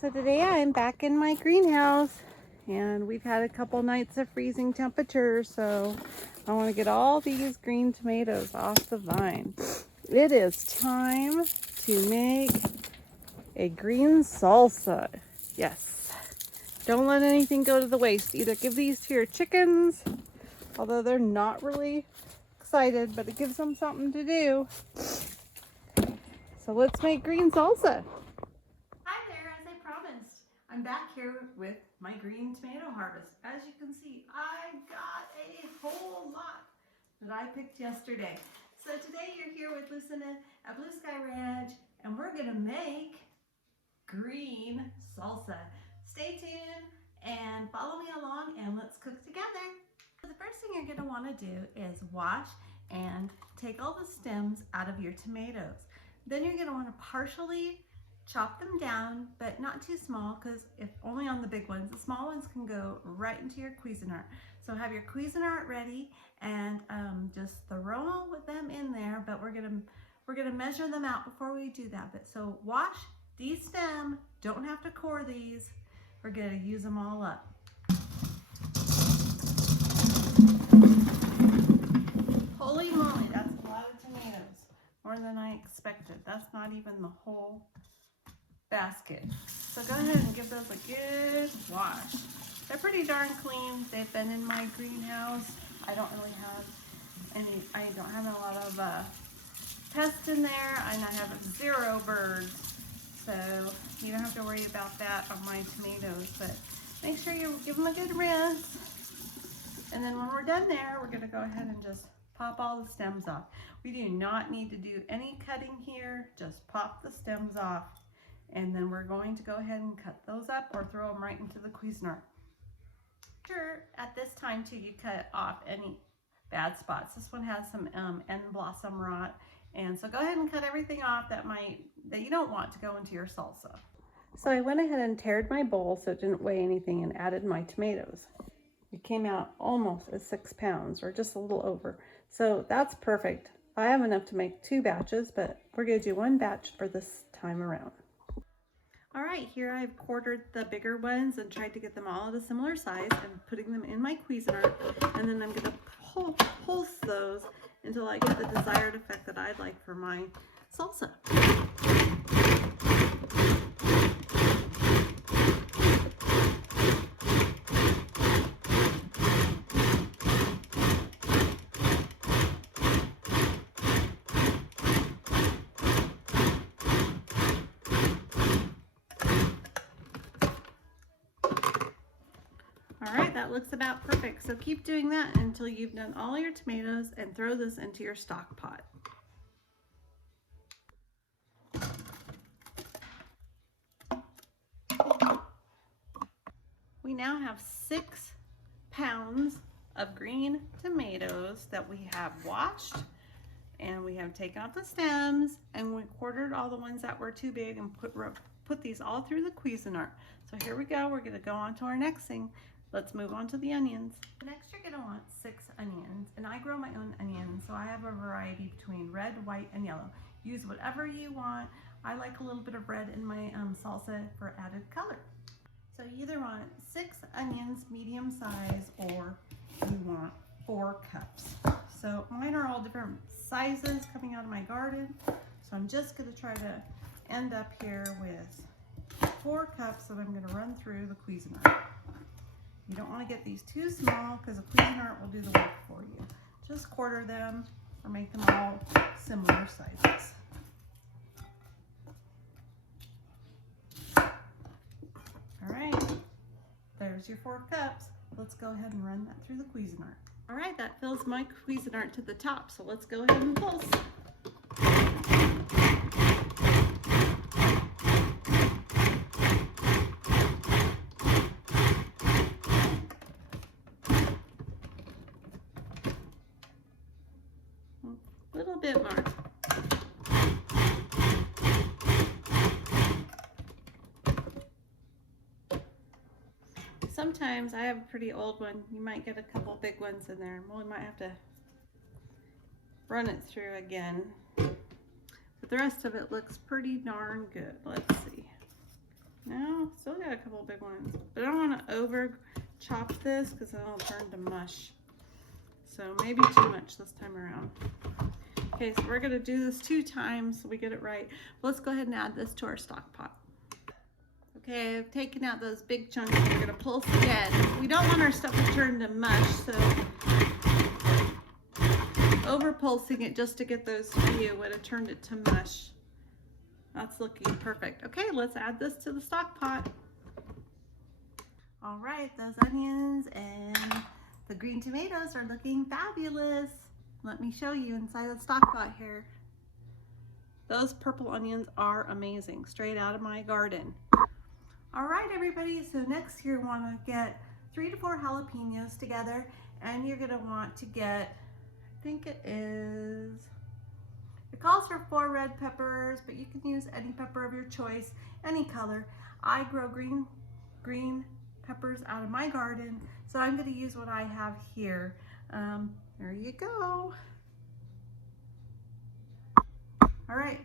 So today I'm back in my greenhouse and we've had a couple nights of freezing temperatures, so I want to get all these green tomatoes off the vine. It is time to make a green salsa. Yes, don't let anything go to the waste. Either give these to your chickens, although they're not really excited, but it gives them something to do. So let's make green salsa. Hi there, as I promised, I'm back here with my green tomato harvest. As you can see, I got a whole lot that I picked yesterday. So today you're here with Lucinda at Blue Sky Ranch, and we're gonna make green salsa. Stay tuned and follow me along and let's cook together. So the first thing you're gonna wanna do is wash and take all the stems out of your tomatoes. Then you're gonna wanna partially chop them down, but not too small, because if only on the big ones. The small ones can go right into your Cuisinart. So have your Cuisinart ready and just throw them in there, but we're gonna measure them out before we do that. But so wash these stems, don't have to core these. We're gonna use them all up. Holy moly, that's a lot of tomatoes. More than I expected. That's not even the whole basket. So go ahead and give those a good wash. They're pretty darn clean. They've been in my greenhouse. I don't really have any, I don't have a lot of pests in there, and I have 0 birds. So you don't have to worry about that on my tomatoes, but make sure you give them a good rinse. And then when we're done there, we're gonna go ahead and just pop all the stems off. We do not need to do any cutting here, just pop the stems off. And then we're going to go ahead and cut those up or throw them right into the Cuisinart. Sure, at this time too, you cut off any bad spots. This one has some end blossom rot. And so go ahead and cut everything off that you don't want to go into your salsa. So I went ahead and tared my bowl so it didn't weigh anything and added my tomatoes. It came out almost at 6 pounds, or just a little over. So that's perfect. I have enough to make 2 batches, but we're gonna do 1 batch for this time around. All right, here I've quartered the bigger ones and tried to get them all at a similar size and putting them in my Cuisinart, and then I'm gonna pulse those until I get the desired effect that I'd like for my salsa. All right, that looks about perfect. So keep doing that until you've done all your tomatoes and throw this into your stock pot. We now have 6 pounds of green tomatoes that we have washed, and we have taken off the stems, and we quartered all the ones that were too big and put these all through the Cuisinart. So here we go. We're gonna go on to our next thing. Let's move on to the onions. Next, you're gonna want 6 onions, and I grow my own onions, so I have a variety between red, white, and yellow. Use whatever you want. I like a little bit of red in my salsa for added color. So you either want 6 onions, medium size, or you want 4 cups. So mine are all different sizes coming out of my garden, so I'm just gonna try to end up here with 4 cups that I'm gonna run through the Cuisinart. You don't want to get these too small because the Cuisinart will do the work for you. Just quarter them or make them all similar sizes. All right, there's your 4 cups. Let's go ahead and run that through the Cuisinart. All right, that fills my Cuisinart to the top, so let's go ahead and pulse. A little bit more. Sometimes I have a pretty old one. You might get a couple big ones in there. Well, we might have to run it through again. But the rest of it looks pretty darn good. Let's see. No, still got a couple big ones, but I don't want to over chop this because then it'll turn to mush. So maybe too much this time around. Okay, so we're gonna do this 2 times so we get it right. Let's go ahead and add this to our stock pot. Okay, I've taken out those big chunks and we're gonna pulse again. We don't want our stuff to turn to mush, so over pulsing it just to get those few would have turned it to mush. That's looking perfect. Okay, let's add this to the stock pot. All right, those onions and the green tomatoes are looking fabulous. Let me show you inside the stock pot here. Those purple onions are amazing, straight out of my garden. All right, everybody, so next you want to get 3 to 4 jalapenos together, and you're gonna want to get, I think it calls for 4 red peppers, but you can use any pepper of your choice, any color. I grow green peppers out of my garden, so I'm gonna use what I have here. There you go. All right,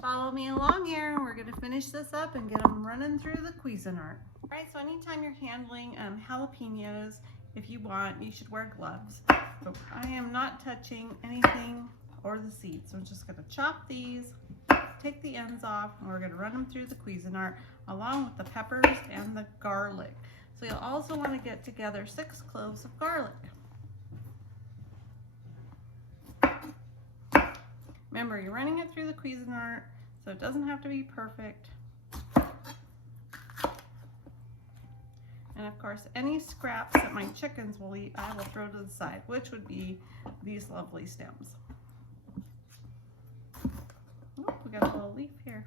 follow me along here. We're gonna finish this up and get them running through the Cuisinart. All right, so anytime you're handling jalapenos, if you want, you should wear gloves. But I am not touching anything or the seeds. So I'm just gonna chop these, take the ends off, and we're gonna run them through the Cuisinart along with the peppers and the garlic. So you'll also wanna get together 6 cloves of garlic. Remember, you're running it through the Cuisinart, so it doesn't have to be perfect. And of course, any scraps that my chickens will eat, I will throw to the side, which would be these lovely stems. Oh, we got a little leaf here.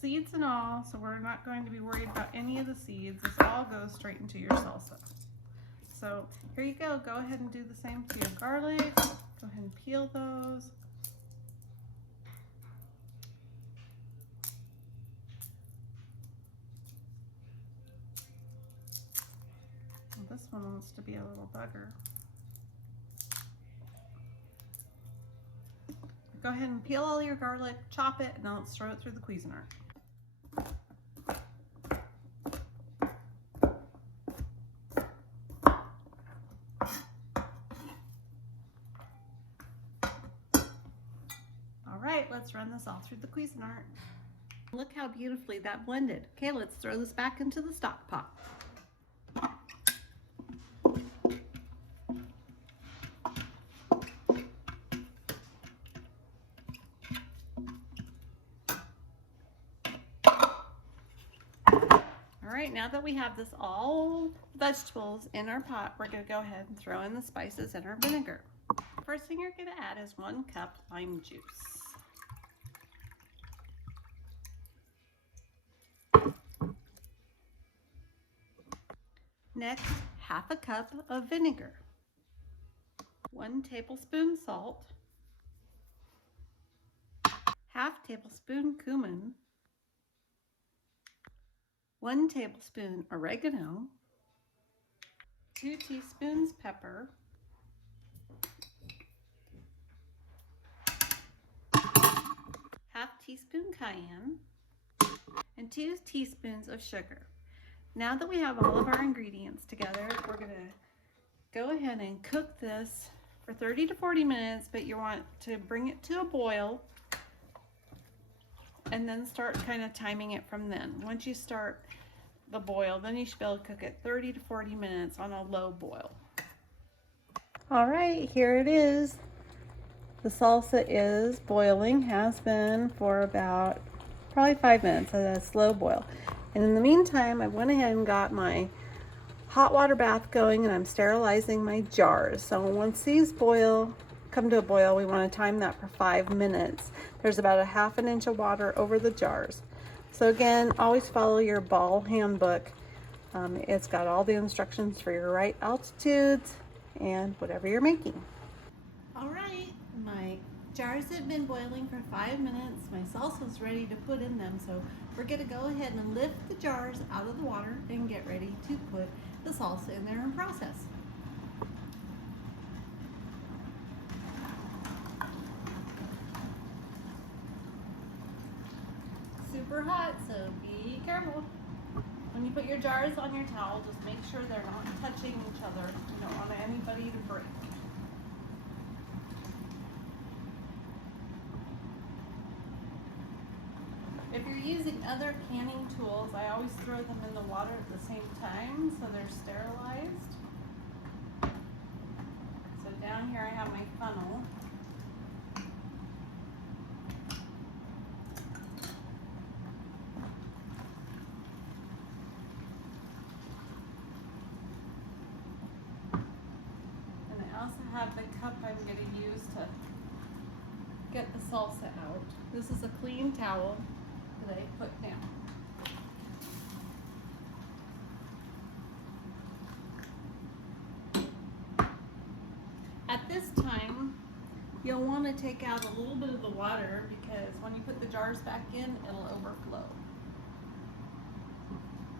Seeds and all, so we're not going to be worried about any of the seeds. This all goes straight into your salsa. So here you go. Go ahead and do the same to your garlic. Go ahead and peel those. Well, this one wants to be a little bugger. Go ahead and peel all your garlic, chop it, and now let's throw it through the Cuisinart. Let's run this all through the Cuisinart. Look how beautifully that blended. Okay, let's throw this back into the stock pot. All right, now that we have this all vegetables in our pot, we're gonna go ahead and throw in the spices and our vinegar. First thing you're gonna add is 1 cup lime juice. Next, 1/2 cup of vinegar, 1 tablespoon salt, 1/2 tablespoon cumin, 1 tablespoon oregano, 2 teaspoons pepper, 1/2 teaspoon cayenne, and 2 teaspoons of sugar. Now that we have all of our ingredients together, we're gonna go ahead and cook this for 30 to 40 minutes, but you want to bring it to a boil and then start kind of timing it from then. Once you start the boil, then you should be able to cook it 30 to 40 minutes on a low boil. All right, here it is. The salsa is boiling, has been for about probably 5 minutes at a slow boil. And in the meantime, I went ahead and got my hot water bath going, and I'm sterilizing my jars. So once these come to a boil, we want to time that for 5 minutes. There's about a 1/2 inch of water over the jars. So again, always follow your ball handbook. It's got all the instructions for your right altitudes and whatever you're making. All right, my jars have been boiling for 5 minutes. My salsa is ready to put in them, so we're gonna go ahead and lift the jars out of the water and get ready to put the salsa in there and process. super hot, so be careful. When you put your jars on your towel, just make sure they're not touching each other. You don't want anybody to break. If you're using other canning tools, I always throw them in the water at the same time so they're sterilized. So down here I have my funnel. And I also have the cup I'm going to use to get the salsa out. This is a clean towel that I put down. At this time, you'll want to take out a little bit of the water because when you put the jars back in, it'll overflow.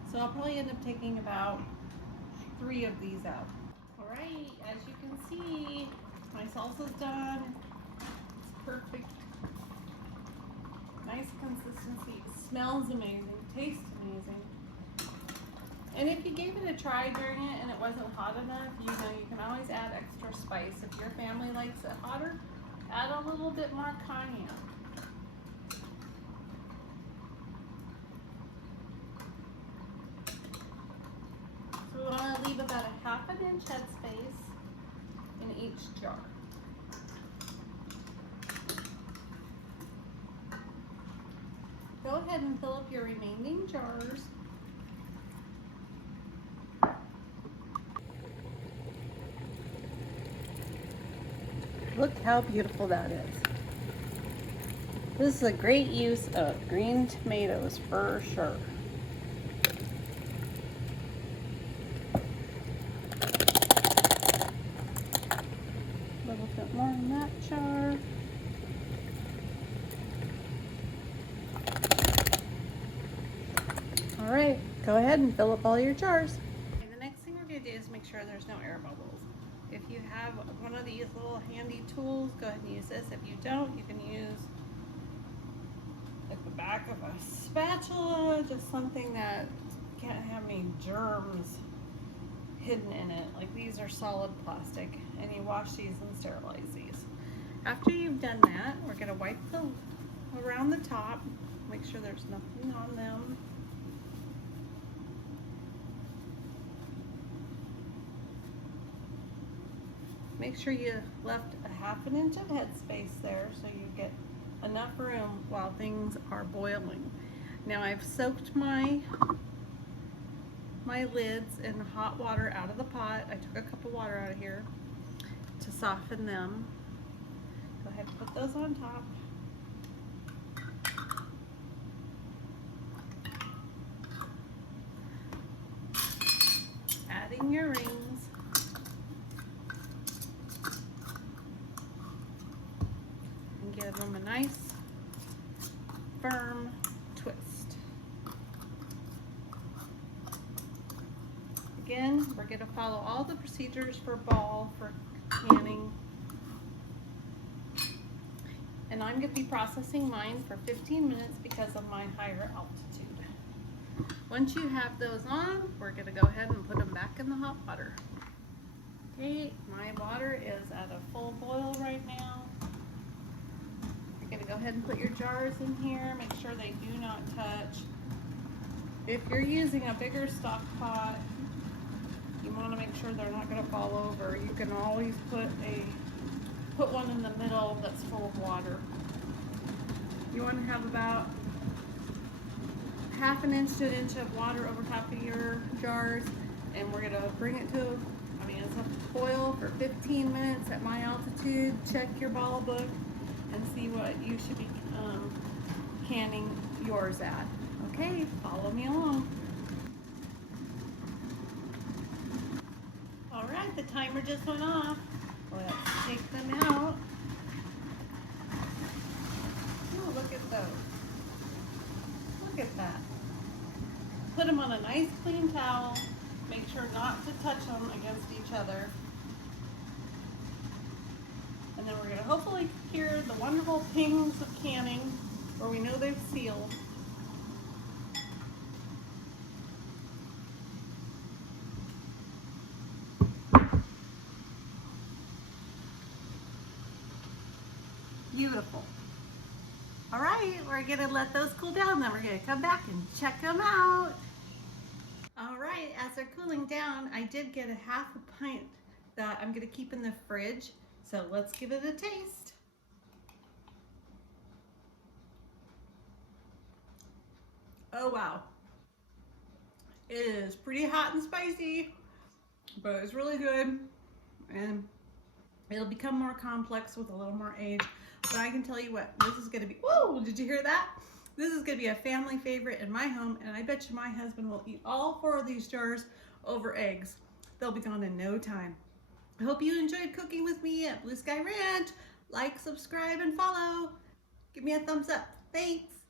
So I'll probably end up taking about 3 of these out. All right, as you can see, my salsa's done. It's perfect. Nice consistency. It smells amazing. Tastes amazing. And if you gave it a try during it and it wasn't hot enough, you can always add extra spice. If your family likes it hotter, add a little bit more cayenne. So we want to leave about a 1/2 inch headspace in each jar. Go ahead and fill up your remaining jars. Look how beautiful that is. This is a great use of green tomatoes for sure. A little bit more in that jar. All right, go ahead and fill up all your jars. Okay, the next thing we're going to do is make sure there's no air bubbles. If you have one of these little handy tools, go ahead and use this. If you don't, you can use like the back of a spatula, just something that can't have any germs hidden in it. Like these are solid plastic, and you wash these and sterilize these. After you've done that, we're going to wipe around the top, make sure there's nothing on them. Make sure you left a 1/2 inch of headspace there so you get enough room while things are boiling. Now I've soaked my lids in hot water out of the pot. I took a cup of water out of here to soften them. Go ahead and put those on top. Adding your rings. Give them a nice firm twist. Again, we're going to follow all the procedures for canning. And I'm going to be processing mine for 15 minutes because of my higher altitude. Once you have those on, we're going to go ahead and put them back in the hot water. Okay, my water is at a full boil right now. You're going to go ahead and put your jars in here. Make sure they do not touch. If you're using a bigger stock pot, you want to make sure they're not going to fall over. You can always put one in the middle that's full of water. You want to have about 1/2 inch to 1 inch of water over top of your jars, and we're going to bring it to, it's up to boil for 15 minutes at my altitude. Check your ball book and see what you should be canning yours at. Okay, follow me along. All right, the timer just went off. Let's take them out. Oh, look at those. Look at that. Put them on a nice clean towel. Make sure not to touch them against each other. And then we're going to hopefully hear the wonderful pings of canning where we know they've sealed. Beautiful. All right, we're gonna let those cool down, then we're gonna come back and check them out. All right, as they're cooling down, I did get a half a pint that I'm gonna keep in the fridge. So let's give it a taste. Oh wow. It is pretty hot and spicy, but it's really good. And it'll become more complex with a little more age. But I can tell you what, this is gonna be, whoa, did you hear that? This is gonna be a family favorite in my home, and I bet you my husband will eat all 4 of these jars over eggs. They'll be gone in no time. I hope you enjoyed cooking with me at Blue Sky Ranch. Like, subscribe, and follow. Give me a thumbs up. Thanks.